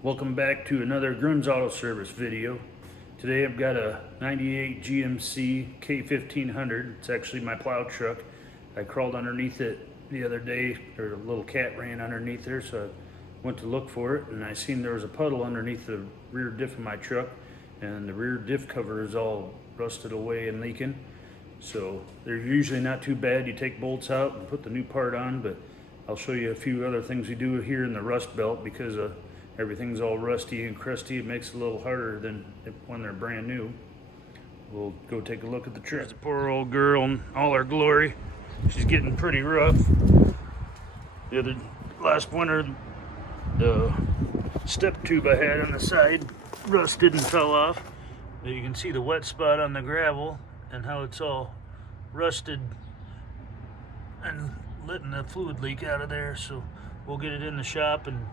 Welcome back to another Grimm's Auto Service video. Today I've got a 98 GMC K1500. It's actually my plow truck. I crawled underneath it the other day, or a little cat ran underneath there, so I went to look for it, and I seen there was a puddle underneath the rear diff of my truck, and the rear diff cover is all rusted away and leaking. So they're usually not too bad. You take bolts out and put the new part on, but I'll show you a few other things we do here in the rust belt because everything's all rusty and crusty. It makes it a little harder than when they're brand new. We'll go take a look at the truck. There's the poor old girl in all her glory. She's getting pretty rough. Last winter, the step tube I had on the side rusted and fell off. But you can see the wet spot on the gravel and how it's all rusted and letting the fluid leak out of there. So we'll get it in the shop and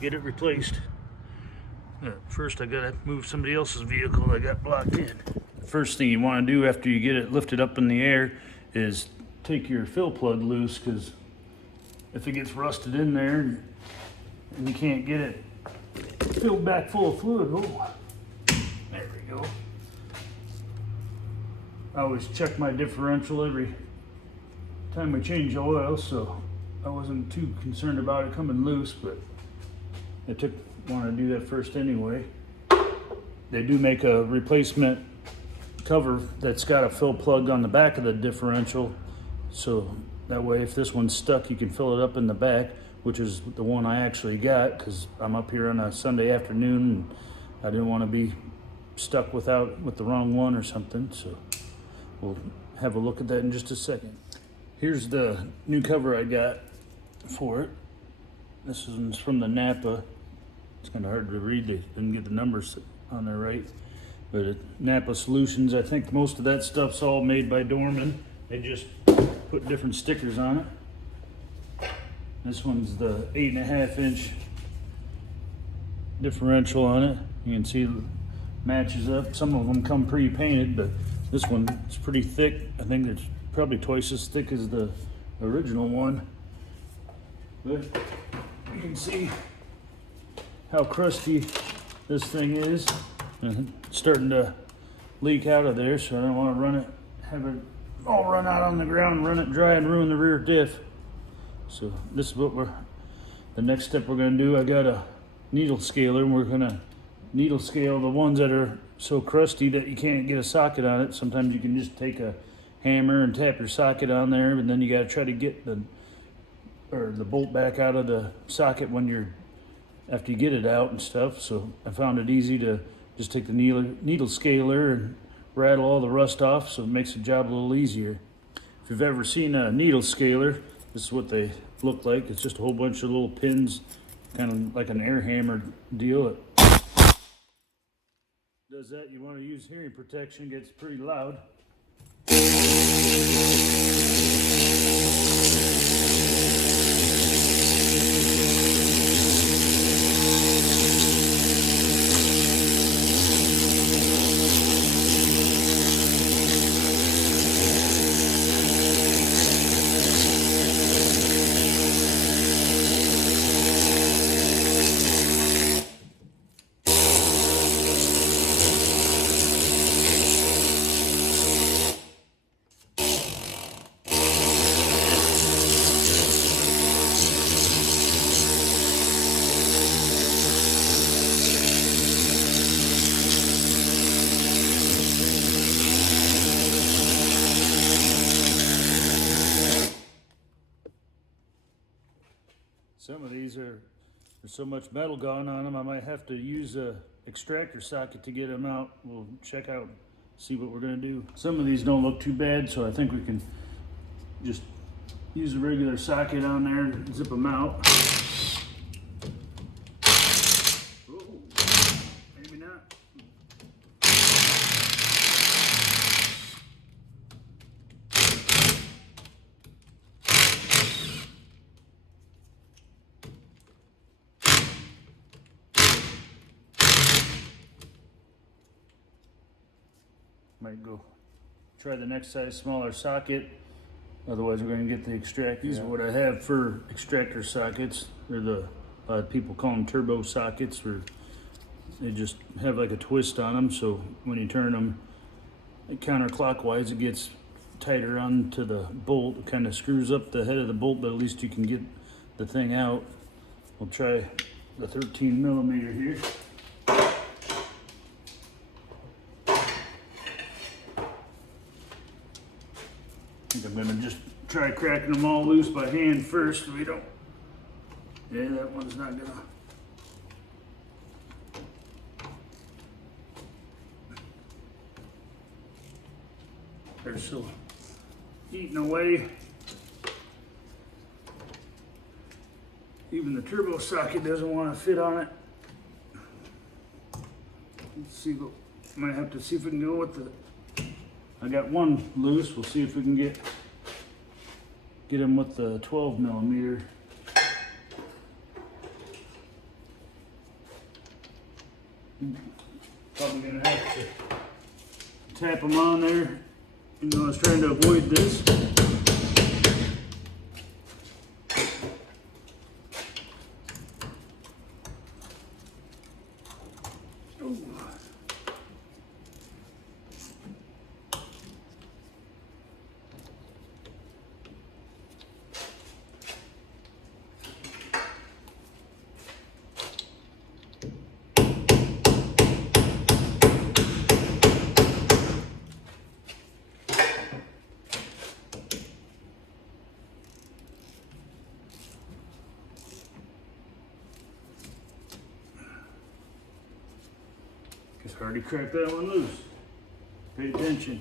get it replaced. First I gotta move somebody else's vehicle I got blocked in. The first thing you want to do after you get it lifted up in the air is take your fill plug loose, because if it gets rusted in there and you can't get it filled back full of fluid, there we go. I always check my differential every time we change oil, so I wasn't too concerned about it coming loose, but I wanted to do that first anyway. They do make a replacement cover that's got a fill plug on the back of the differential, so that way if this one's stuck you can fill it up in the back, which is the one I actually got because I'm up here on a Sunday afternoon and I didn't want to be stuck with the wrong one or something. So we'll have a look at that in just a second. Here's the new cover I got for it. This one's from the Napa. It's kind of hard to read. They didn't get the numbers on there right. But Napa Solutions, I think most of that stuff's all made by Dorman. They just put different stickers on it. This one's the 8.5 inch differential on it. You can see it matches up. Some of them come pre-painted, but this one is pretty thick. I think it's probably twice as thick as the original one. But you can see how crusty this thing is. It's starting to leak out of there, so I don't want to have it all run out on the ground, run it dry and ruin the rear diff. So this is what the next step we're going to do. I got a needle scaler, and we're going to needle scale the ones that are so crusty that you can't get a socket on it. Sometimes you can just take a hammer and tap your socket on there, and then you got to try to get the bolt back out of the socket after you get it out and stuff. So I found it easy to just take the needle scaler and rattle all the rust off, so it makes the job a little easier. If you've ever seen a needle scaler, this is what they look like. It's just a whole bunch of little pins, kind of like an air hammer deal. It does that. You want to use hearing protection, it gets pretty loud. Some of these there's so much metal gone on them, I might have to use a extractor socket to get them out. We'll check out, see what we're gonna do. Some of these don't look too bad, so I think we can just use a regular socket on there and zip them out. Oh, maybe not. Might go try the next size smaller socket. Otherwise we're going to get the extractor. These are what I have for extractor sockets. They're the People call them turbo sockets, or they just have like a twist on them, so when you turn them counterclockwise it gets tighter onto the bolt. It kind of screws up the head of the bolt, but at least you can get the thing out. We'll try the 13mm here. I think I'm gonna just try cracking them all loose by hand first. We don't. Yeah, that one's not gonna. They're still eating away. Even the turbo socket doesn't want to fit on it. Let's see, might have to see if we can go with the. I got one loose. We'll see if we can get him with the 12mm. Probably gonna have to tap them on there. You know, I was trying to avoid this. Just already cracked that one loose. Pay attention.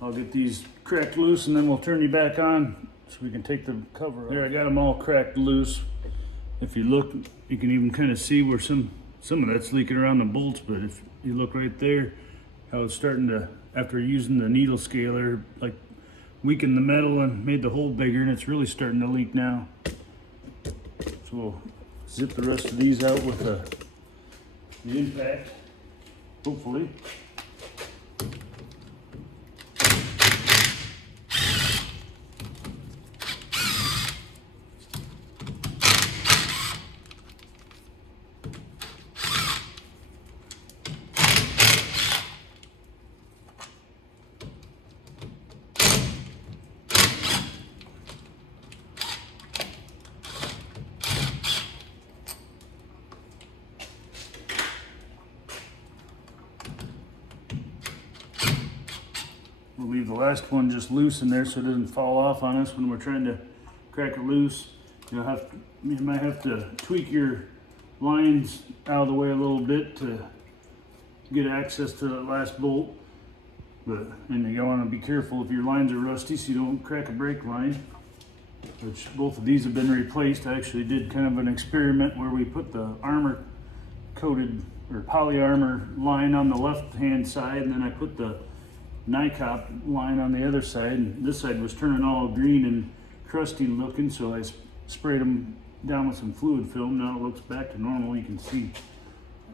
I'll get these cracked loose and then we'll turn you back on so we can take the cover off. There, I got them all cracked loose. If you look, you can even kind of see where some of that's leaking around the bolts, but if you look right there, how it's starting to, after using the needle scaler, like weakened the metal and made the hole bigger, and it's really starting to leak now. So we'll zip the rest of these out with the impact, hopefully. We'll leave the last one just loose in there so it doesn't fall off on us when we're trying to crack it loose. You might have to tweak your lines out of the way a little bit to get access to that last bolt. And you want to be careful if your lines are rusty so you don't crack a brake line, which both of these have been replaced. I actually did kind of an experiment where we put the armor coated or poly armor line on the left hand side, and then I put the NICOP line on the other side, and this side was turning all green and crusty looking, so I sprayed them down with some fluid film. Now it looks back to normal. You can see,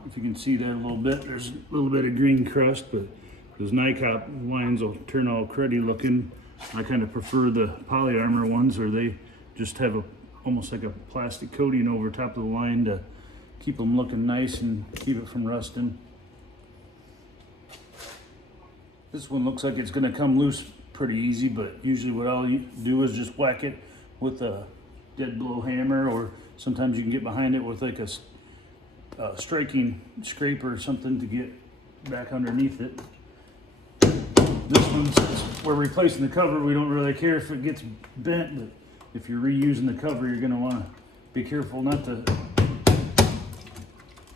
if you can see there a little bit, there's a little bit of green crust, but those NICOP lines will turn all cruddy looking. I kind of prefer the poly armor ones, or they just have almost like a plastic coating over top of the line to keep them looking nice and keep it from rusting. This one looks like it's going to come loose pretty easy, but usually what I'll do is just whack it with a dead blow hammer, or sometimes you can get behind it with like a striking scraper or something to get back underneath it. This one, since we're replacing the cover, we don't really care if it gets bent, but if you're reusing the cover, you're going to want to be careful not to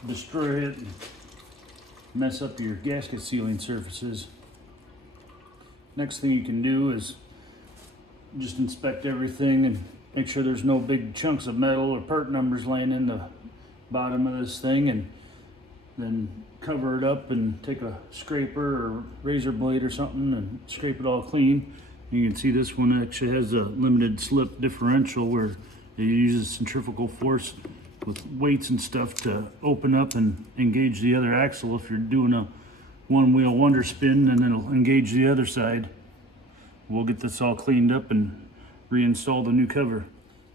destroy it and mess up your gasket sealing surfaces. Next thing you can do is just inspect everything and make sure there's no big chunks of metal or part numbers laying in the bottom of this thing, and then cover it up and take a scraper or razor blade or something and scrape it all clean. You can see this one actually has a limited slip differential where It uses centrifugal force with weights and stuff to open up and engage the other axle if you're doing a one wheel wonder spin, and it'll engage the other side. We'll get this all cleaned up and reinstall the new cover.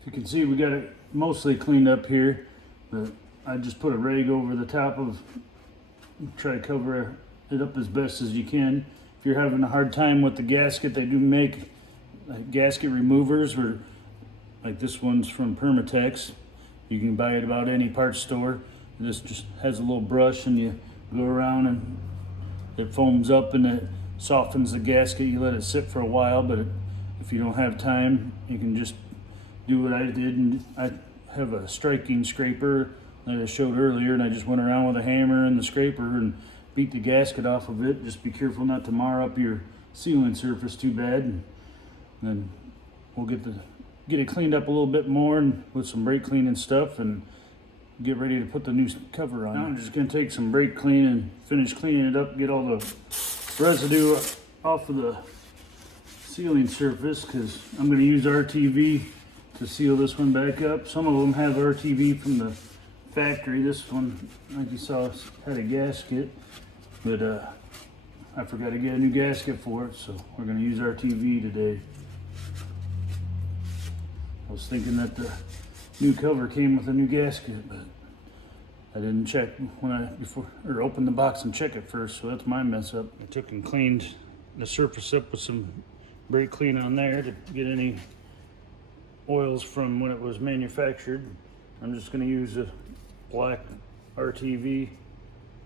You can see we got it mostly cleaned up here, but I just put a rag over the top of, try to cover it up as best as you can. If you're having a hard time with the gasket, they do make like gasket removers, or like this one's from Permatex. You can buy it about any parts store. This just has a little brush and you go around and it foams up and it softens the gasket. You let it sit for a while, but if you don't have time, you can just do what I did. And I have a striking scraper that I showed earlier, and I just went around with a hammer and the scraper and beat the gasket off of it. Just be careful not to mar up your sealing surface too bad. And then we'll get it cleaned up a little bit more and with some brake cleaning stuff, and get ready to put the new cover on. Now I'm just going to take some brake clean and finish cleaning it up, get all the residue off of the sealing surface, because I'm going to use RTV to seal this one back up. Some of them have RTV from the factory. This one, like you saw, had a gasket, but I forgot to get a new gasket for it, so we're going to use RTV today. I was thinking that the new cover came with a new gasket, but I didn't check or open the box and check it first, so that's my mess up. I took and cleaned the surface up with some brake clean on there to get any oils from when it was manufactured. I'm just going to use a black RTV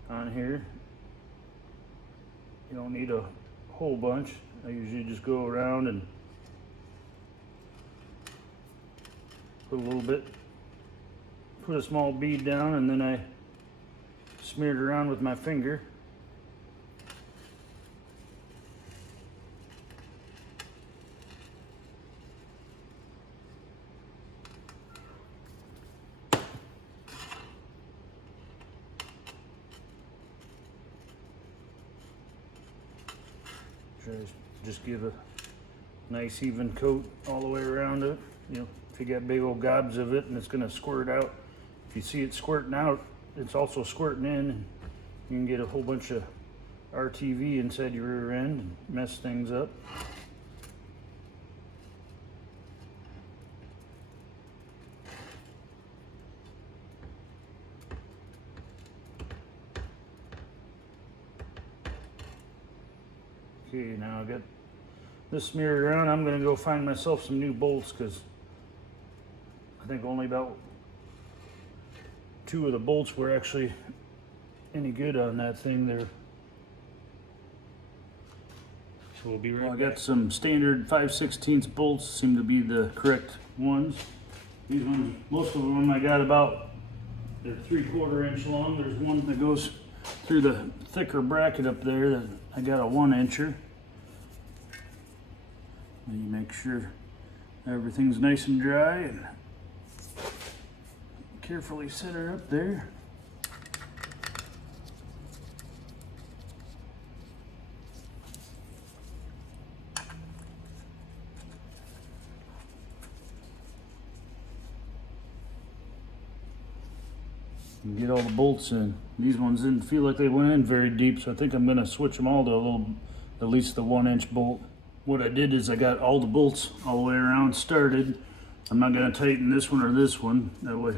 on here. You don't need a whole bunch. I usually just go around and put a small bead down, and then I smeared it around with my finger. Try to just give a nice even coat all the way around it. You know, if you got big old gobs of it and it's going to squirt out, if you see it squirting out, it's also squirting in, and you can get a whole bunch of RTV inside your rear end and mess things up. Okay, now I got this smeared around. I'm going to go find myself some new bolts, because I think only about 2 of the bolts were actually any good on that thing there. So we'll be right back. I got some standard 5/16 bolts, seem to be the correct ones. These ones, most of them I got about, they're 3/4 inch long. There's one that goes through the thicker bracket up there that I got a 1-incher. And you make sure everything's nice and dry, and carefully set her up there. And get all the bolts in. These ones didn't feel like they went in very deep, so I think I'm going to switch them all to at least the 1-inch bolt. What I did is I got all the bolts all the way around started. I'm not going to tighten this one or this one, that way,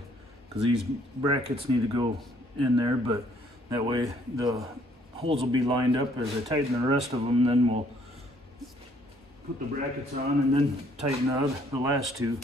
because these brackets need to go in there, but that way the holes will be lined up. As I tighten the rest of them, then we'll put the brackets on and then tighten the last 2.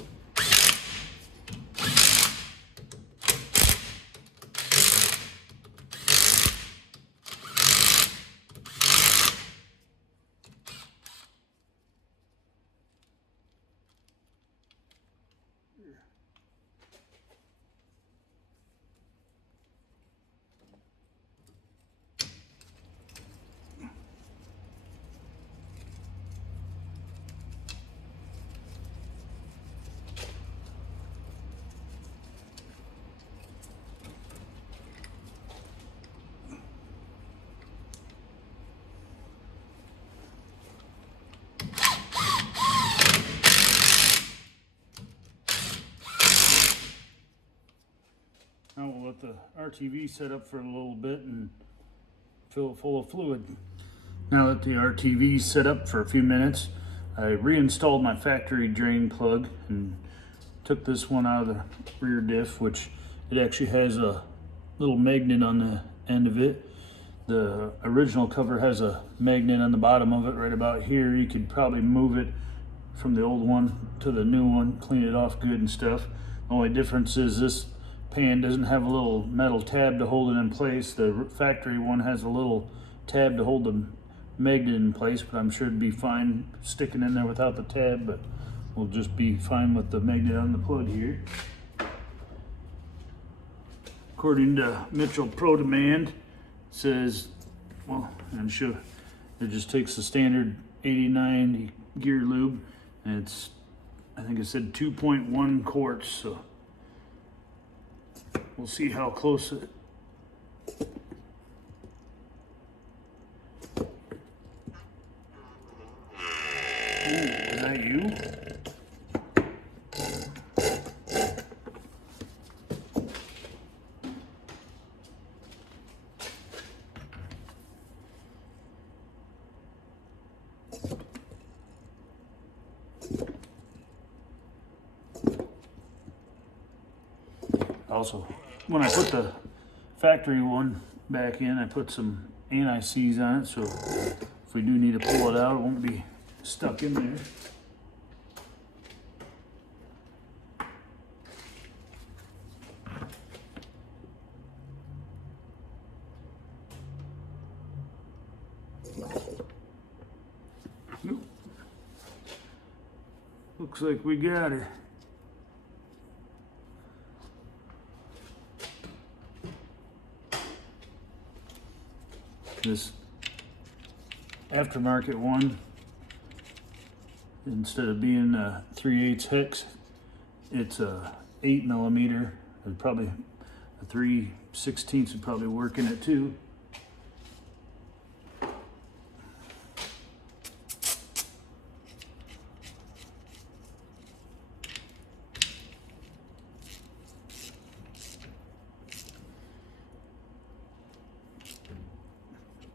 let the RTV set up for a little bit and fill it full of fluid. Now that the RTV's set up for a few minutes, I reinstalled my factory drain plug and took this one out of the rear diff, which it actually has a little magnet on the end of it. The original cover has a magnet on the bottom of it right about here. You could probably move it from the old one to the new one, clean it off good and stuff. The only difference is this pan doesn't have a little metal tab to hold it in place. The factory one has a little tab to hold the magnet in place, but I'm sure it'd be fine sticking in there without the tab, but we'll just be fine with the magnet on the plug here. According to Mitchell Pro Demand, says, well, I'm sure it just takes the standard 80/90 gear lube, and it's, I think it said 2.1 quarts, so we'll see how close it. Ooh, is that you? Also, when I put the factory one back in, I put some anti-seize on it, so if we do need to pull it out, it won't be stuck in there. Nope. Looks like we got it. This aftermarket one, instead of being a 3/8 hex, it's a 8mm. And probably a 3/16 would probably work in it too.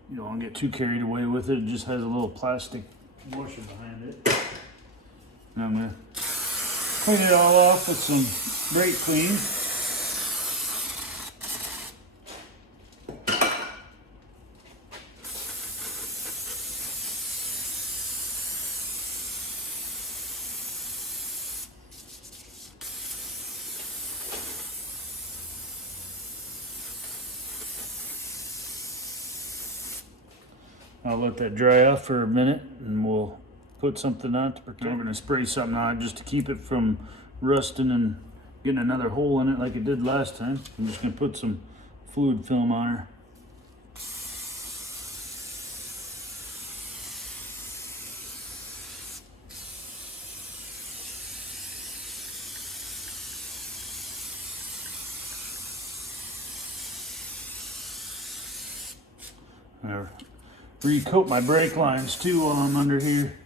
You don't want to get too carried away with it. It just has a little plastic washer behind it. And I'm going to clean it all off with some brake clean. I'll let that dry off for a minute and we'll put something on to protect. I'm going to spray something on it just to keep it from rusting and getting another hole in it like it did last time. I'm just going to put some fluid film on her. There. Recoat my brake lines too while I'm under here.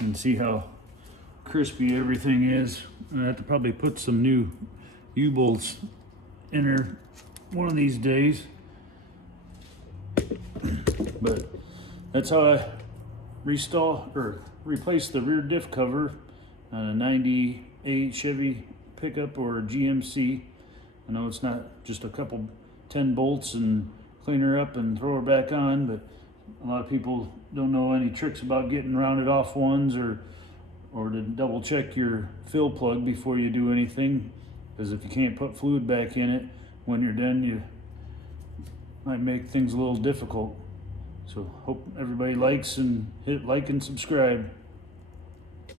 And see how crispy everything is. I have to probably put some new U-bolts in her one of these days. But that's how I replace the rear diff cover on a 98 Chevy pickup or a GMC. I know it's not just a couple 10 bolts and clean her up and throw her back on, but a lot of people don't know any tricks about getting rounded off ones or to double check your fill plug before you do anything, because if you can't put fluid back in it when you're done, you might make things a little difficult. So hope everybody likes and hit like and subscribe.